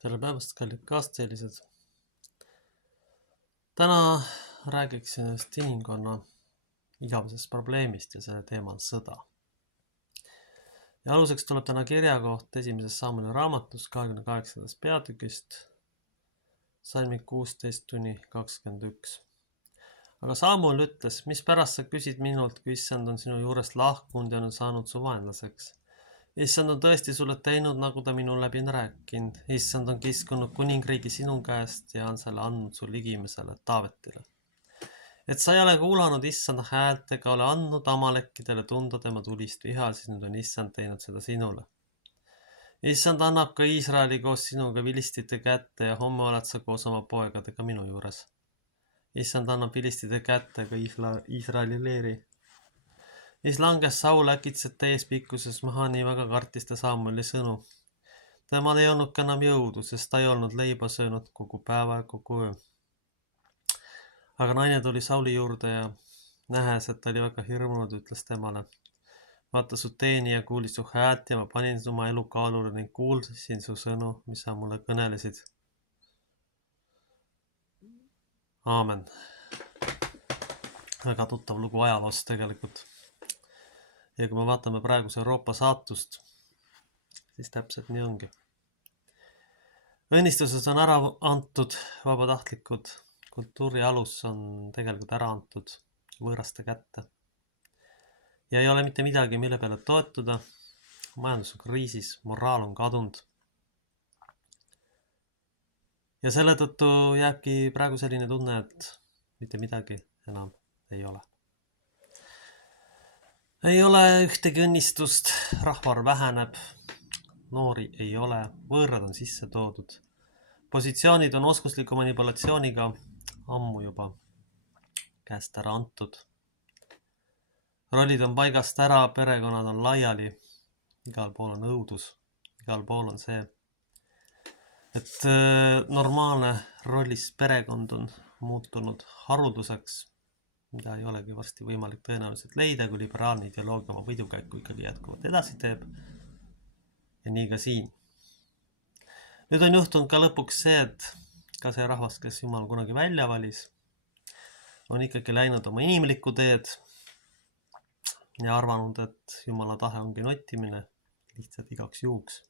Tere päevast, kallid kaastseelised. Täna räägiksin ühest inimkonna igavesest probleemist ja selle teema on sõda. Ja aluseks tuleb täna kirjakoht esimesest Samueli raamatust 28. peatükist, salmid 16-21. Aga Samuel ütles, mispärast sa küsid minult, kui issand on sinu juurest lahkunud ja on saanud su vaenlaseks? Issand on tõesti sulle teinud, nagu ta minu läbi on rääkinud. Issand on kiskunud kuningriigi sinu käest ja on selle andnud su ligimesele Taavetile. Et sa ei ole kuulanud issand häält ega ole andnud amalekkidele tunda tema tulist viha, siis nüüd on issand teinud seda sinule. Issand annab ka Iisraeli koos sinuga vilistite kätte ja homme oled sa koos oma poegadega minu juures. Issand annab vilistite kätte ka Iisraeli leeri. Siis langes Saul äkitselt eespikkuses maha, nii väga kartis ta Samueli sõnu. Temal ei olnud ka enam jõudu, sest ta ei olnud leiba söönud kogu päeva ja kogu öö. Aga naine tuli Sauli juurde ja nähes, et ta oli väga hirmunud, ütles temale. Vaata, su teenija kuulis su häält ja ma panin oma elu kaalule ning kuulsin su sõnu, mis sa mulle kõnelesid. Aamen. Väga tuttav lugu ajaloost tegelikult. Ja kui me vaatame praeguse Euroopa saatust, siis täpselt nii ongi. Õnnistused on ära antud, vabatahtlikud, kultuuri alus on tegelikult ära antud võõraste kätte. Ja ei ole mitte midagi, mille peale toetuda. Majandus on kriisis, moraal on kadunud. Ja selle tõttu jääbki praegu selline tunne, et mitte midagi enam ei ole. Ei ole ühtegi õnnistust, rahvaarv väheneb, noori ei ole, võõrad on sisse toodud. Positsioonid on oskusliku manipulatsiooniga ammu juba käest ära antud. Rollid on paigast ära, perekonnad on laiali, igal pool on õudus, igal pool on see, et normaalne rollis perekond on muutunud harulduseks, mida ei olegi varsti võimalik tõenäoliselt leida, kui liberaalne ideoloogia oma võidukäiku ikkagi jätkuvalt edasi teeb. Ja nii ka siin. Nüüd on juhtunud ka lõpuks see, et ka see rahvas, kes Jumal kunagi välja valis, on ikkagi läinud oma inimlikku teed ja arvanud, et Jumala tahe ongi nottimine lihtsalt igaks juhuks.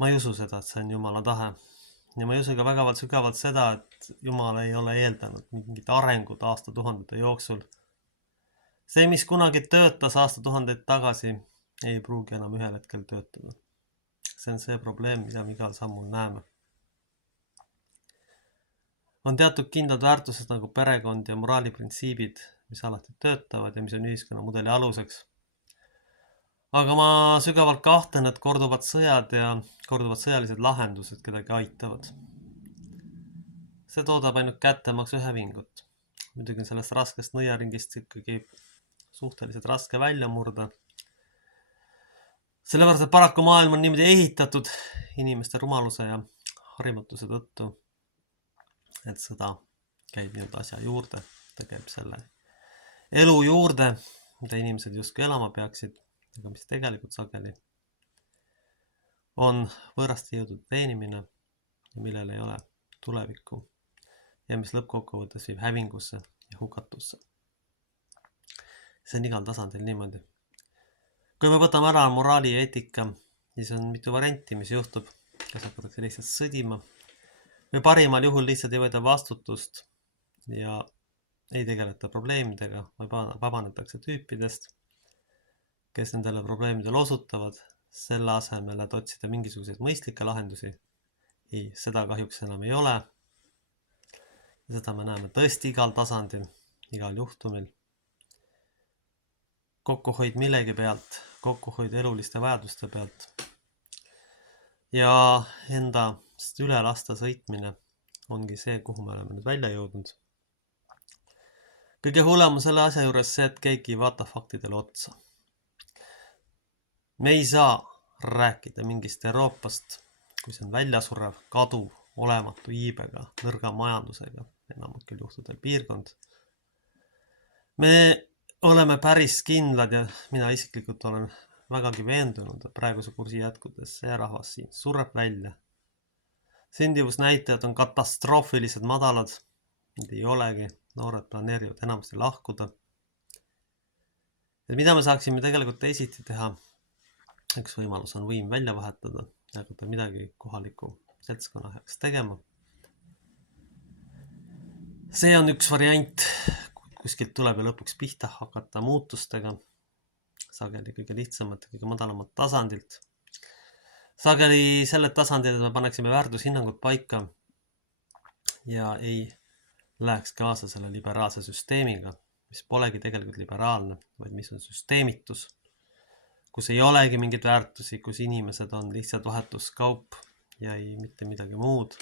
Ma ei usu seda, et see on Jumala tahe. Ja ma ei usu ka väga sügavalt seda, et Jumal ei ole eeldanud mingit arengut aastatuhandete jooksul. See, mis kunagi töötas aastatuhandeid tagasi, ei pruugi enam ühel hetkel töötada. See on see probleem, mida me igal sammul näeme. On teatud kindlad väärtused nagu perekond ja moraaliprintsiibid, mis alati töötavad ja mis on ühiskonna mudeli aluseks. Aga ma sügavalt kahtlen, et korduvad sõjad ja korduvad sõjalised lahendused kedagi aitavad. See toodab ainult kättemaksu hävingut. Muidugi sellest raskest nõiaringist ikkagi suhteliselt raske välja murda. Sellepärast, et paraku maailm on niimoodi ehitatud inimeste rumaluse ja harimatuse tõttu, et sõda käib nüüd asja juurde, ta käib selle elu juurde, mida inimesed justkui elama peaksid, aga mis tegelikult sageli on võõraste jõudude teenimine, millel ei ole tulevikku ja mis lõppkokkuvõttes viib hävingusse ja hukatusse. See on igal tasandil niimoodi. Kui me võtame ära moraali ja eetika, siis on mitu varianti, mis juhtub, kas hakatakse lihtsalt sõdima või parimal juhul lihtsalt ei võeta vastutust ja ei tegeleta probleemidega või vabanetakse tüüpidest, kes nendele probleemidele osutavad, selle asemel, et otsida mingisuguseid mõistlikke lahendusi. Ei, seda kahjuks enam ei ole. Ja seda me näeme tõesti igal tasandil, igal juhtumil. Kokkuhoid millegi pealt, kokkuhoid eluliste vajaduste pealt ja endast üle lasta sõitmine ongi see, kuhu me oleme nüüd välja jõudnud. Kõige hullem on selle asja juures see, et keegi ei vaata faktidele otsa. Me ei saa rääkida mingist Euroopast, kui see on väljasurev, kaduv, olematu iibega, nõrga majandusega, enamakel juhtudel piirkond. Me oleme päris kindlad ja mina isiklikult olen vägagi veendunud, et praeguse kursi jätkudes see rahvas siin sureb välja. Sündivusnäitajad on katastroofiliselt madalad, need ei olegi, noored planeerivad enamasti lahkuda. Et mida me saaksime tegelikult teisiti teha? Üks võimalus on võim välja vahetada, hakata midagi kohaliku seltskonna heaks tegema. See on üks variant, kuskilt tuleb ja lõpuks pihta hakata muutustega, sageli kõige lihtsamat ja kõige madalamat tasandilt. Sageli selle tasandil, et me paneksime väärtushinnangud paika ja ei läheks kaasa selle liberaalse süsteemiga, mis polegi tegelikult liberaalne, vaid mis on süsteemitus, kus ei olegi mingeid väärtusi, kus inimesed on lihtsalt vahetuskaup ja ei mitte midagi muud.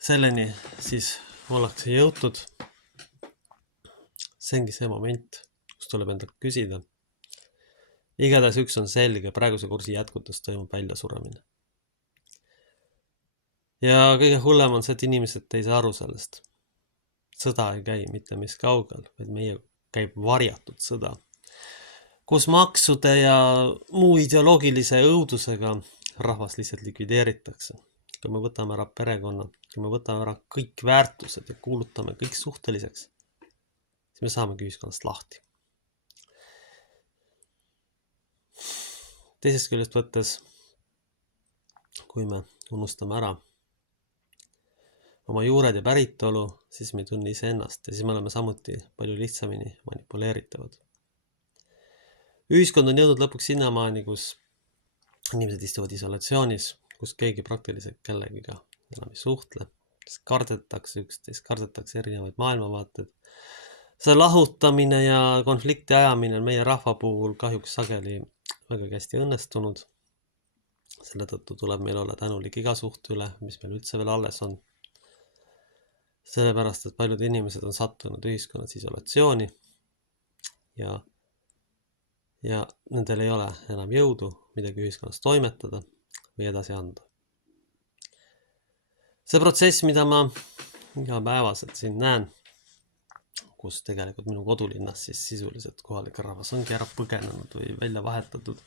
Selleni siis ollakse jõutud. See ongi see moment, kus tuleb endalt küsida. Igatahes üks on selge, praeguse kursi jätkudes toimub väljasuremine. Ja kõige hullem on see, et inimesed ei saa aru sellest. Sõda ei käi mitte mis kaugel, vaid meie käib varjatud sõda, kus maksude ja muu ideoloogilise õudusega rahvas lihtsalt likvideeritakse. Kui me võtame ära perekonna, kui me võtame ära kõik väärtused ja kuulutame kõik suhteliseks, siis me saamegi ühiskonnast lahti. Teisest küljest võttes, kui me unustame ära oma juured ja päritolu, siis me ei tunne iseennast ja siis me oleme samuti palju lihtsamini manipuleeritavad. Ühiskond on jõudnud lõpuks sinnamaani, kus inimesed istuvad isolatsioonis, kus keegi praktiliselt kellegiga enam ei suhtle, siis kardetakse üksteist, kardetakse erinevaid maailmavaateid. See lahutamine ja konflikti ajamine on meie rahva puhul kahjuks sageli väga hästi õnnestunud. Selle tõttu tuleb meil olla tänulik iga suhte üle, mis meil üldse veel alles on. Sellepärast, et paljud inimesed on sattunud ühiskonnas isolatsiooni ja nendel ei ole enam jõudu midagi ühiskonnas toimetada või edasi anda. See protsess, mida ma igapäevaselt siin näen, kus tegelikult minu kodulinnas siis sisuliselt kohalik rahvas ongi ära põgenenud või välja vahetatud.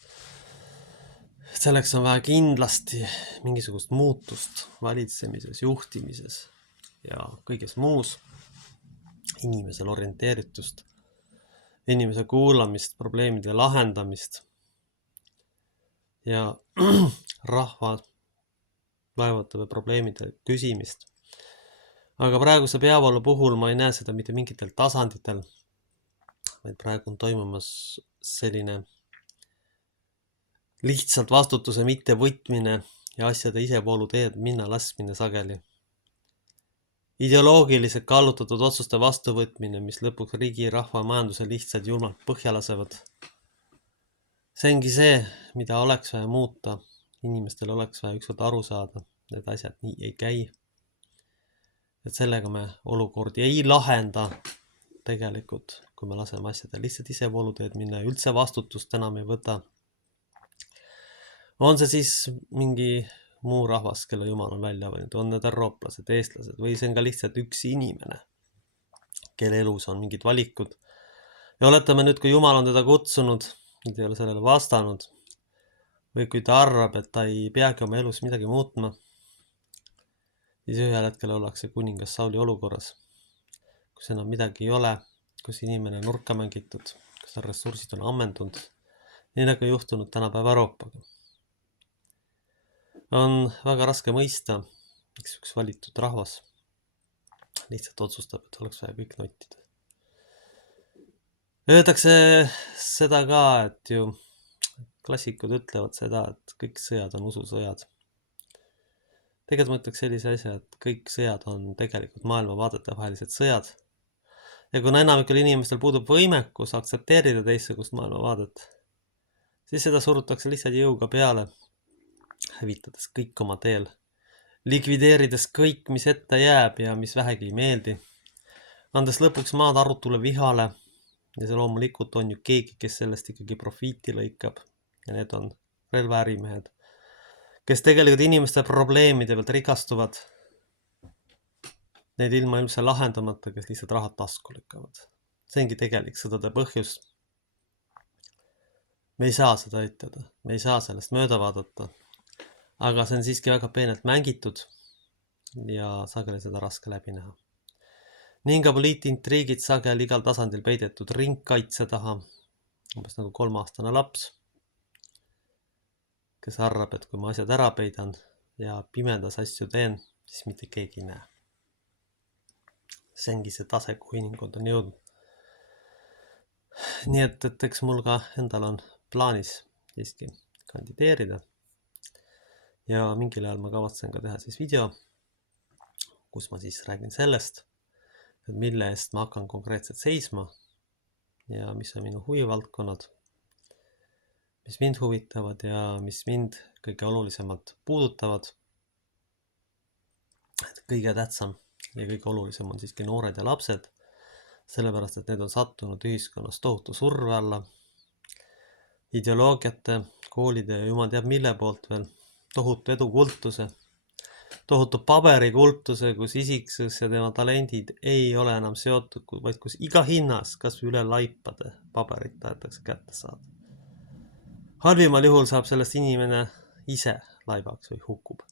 Selleks on vaja kindlasti mingisugust muutust valitsemises, juhtimises ja kõiges muus, inimesel orienteeritust, inimese kuulamist, probleemide lahendamist ja rahva vaevatava probleemide küsimist. Aga praeguse peavoolu puhul ma ei näe seda mitte mingitel tasanditel, vaid praegu on toimumas selline lihtsalt vastutuse mitte võtmine ja asjade isevoolu teed minna laskmine sageli. Ideoloogiliselt kallutatud otsuste vastuvõtmine, mis lõpuks riigi, rahva, majanduse lihtsalt julmalt põhja lasevad. See ongi see, mida oleks vaja muuta. Inimestel oleks vaja ükskord aru saada, need asjad nii ei käi. Et sellega me olukordi ei lahenda tegelikult, kui me laseme asjadel lihtsalt isevoolu teed minna ja üldse vastutust enam ei võta. On see siis mingi muu rahvas, kelle jumal on välja valinud, on need eurooplased, eestlased või see on ka lihtsalt üks inimene, kelle elus on mingid valikud. Ja oletame nüüd, kui jumal on teda kutsunud, nüüd ei ole sellele vastanud, või kui ta arvab, et ta ei peagi oma elus midagi muutma, siis ühel hetkel ollakse kuningas Sauli olukorras, kus enam midagi ei ole, kus inimene on nurka mängitud, kus ressursid on ammendunud, nii nagu juhtunud tänapäeva Euroopaga. On väga raske mõista, miks üks valitud rahvas lihtsalt otsustab, et oleks vaja kõik nottida. Öeldakse seda ka, et ju klassikud ütlevad seda, et kõik sõjad on ususõjad. Tegelikult ma ütleks sellise asja, et kõik sõjad on tegelikult maailmavaadete vahelised sõjad. Ja kuna enamikul inimestel puudub võimekus aktsepteerida teistsugust maailmavaadet, siis seda surutakse lihtsalt jõuga peale, hävitades kõik oma teel, likvideerides kõik, mis ette jääb ja mis vähegi ei meeldi, andes lõpuks maad arutule vihale ja see loomulikult on ju keegi, kes sellest ikkagi profiiti lõikab ja need on relvaärimehed, kes tegelikult inimeste probleemide pealt rikastuvad, need ilma ilmse lahendamata, kes lihtsalt rahad tasku lükkavad. See ongi tegelik sõdade põhjus. me ei saa seda ütelda, me ei saa sellest mööda vaadata, aga see on siiski väga peenelt mängitud ja sageli seda raske läbi näha. Ning ka poliitintriigid sageli igal tasandil peidetud ringkaitse taha, umbes nagu 3-aastane laps, kes arvab, et kui ma asjad ära peidan ja pimedas asju teen, siis mitte keegi ei näe. See ongi see tase, kuhu inimkond on jõudnud. Nii et eks mul ka endal on plaanis siiski kandideerida. Ja mingil ajal ma kavatsen ka teha siis video, kus ma siis räägin sellest, et mille eest ma hakkan konkreetselt seisma ja mis on minu huvivaldkonnad, mis mind huvitavad ja mis mind kõige olulisemalt puudutavad. Kõige tähtsam ja kõige olulisem on siiski noored ja lapsed, sellepärast et need on sattunud ühiskonnas tohutu surve alla, ideoloogiate, koolide ja jumal teab mille poolt veel, tohutu edukultuse, tohutu paberikultuse, kus isiksus ja tema talendid ei ole enam seotud, vaid kus iga hinnas kas või üle laipade paberit tahetakse kätte saada. Halvimal juhul saab sellest inimene ise laibaks või hukkub.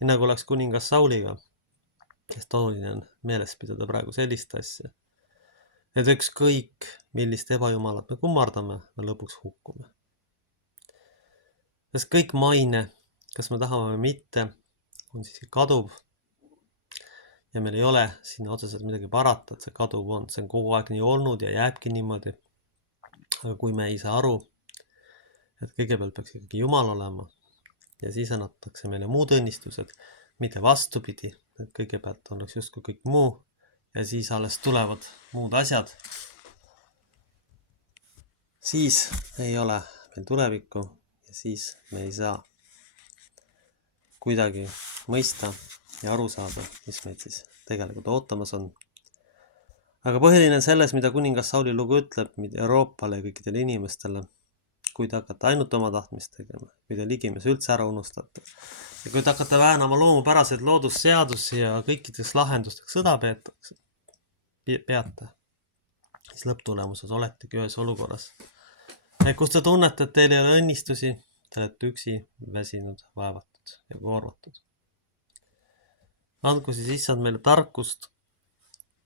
Nii nagu oleks kuningas Sauliga, sest oluline on meeles pidada praegu sellist asja, et ükskõik millist ebajumalat me kummardame, me lõpuks hukkume. Sest kõik maine, kas me tahame või mitte, on siiski kaduv ja meil ei ole sinna otseselt midagi parata, et see kaduv on. See on kogu aeg nii olnud ja jääbki niimoodi. Aga kui me ei saa aru, et kõigepealt peaks ikkagi Jumal olema ja siis annatakse meile muud õnnistused, mitte vastupidi, et kõigepealt oleks justkui kõik muu ja siis alles tulevad muud asjad, siis ei ole meil tulevikku ja siis me ei saa kuidagi mõista ja aru saada, mis meid siis tegelikult ootamas on. Aga põhiline on selles, mida kuningas Sauli lugu ütleb Euroopale ja kõikidele inimestele, kui te hakkate ainult oma tahtmist tegema, kui te ligimes üldse ära unustate ja kui te hakkate väänama loomupäraseid loodusseadusi ja kõikideks lahendusteks sõda peate, siis lõpptulemuses oletegi ühes olukorras, kus te tunnete, et teil ei ole õnnistusi, te olete üksi, väsinud, vaevatud ja koormatud. Andku siis issand meile tarkust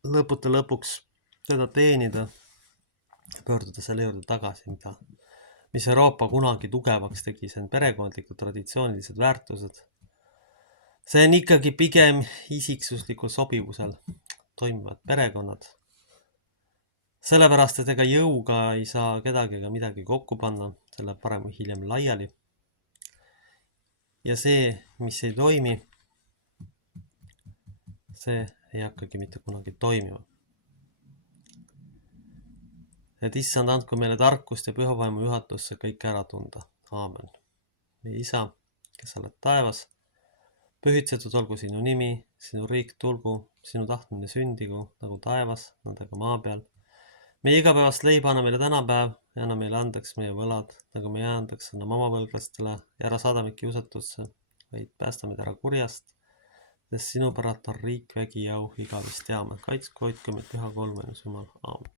lõpute lõpuks teda teenida ja pöörduda selle juurde tagasi, mis Euroopa kunagi tugevaks tegi, see on perekondlikud traditsioonilised väärtused. See on ikkagi pigem isiksuslikul sobivusel toimivad perekonnad. Sellepärast, et ega jõuga ei saa kedagi ega midagi kokku panna, selle parem või hiljem laiali. Ja see, mis ei toimi, see ei hakkagi mitte kunagi toimima. Et issand andku meile tarkust ja pühavaimu juhatusse kõik ära tunda. Aamen. Meie isa, kes oled taevas, pühitsetud olgu sinu nimi, sinu riik tulgu, sinu tahtmine sündigu, nagu taevas, nõnda ka maa peal. Meie igapäevast leiba anna meile tänapäev ja anna meile andeks meie võlad, nagu meie andeks anname oma võlglastele ja ära saada meid kiusatusse, vaid päästa meid ära kurjast, sest sinu päralt on riik, vägi ja au igavist teame. Kaitsku, hoidku meid püha kolmeenus Jumal. Aamen.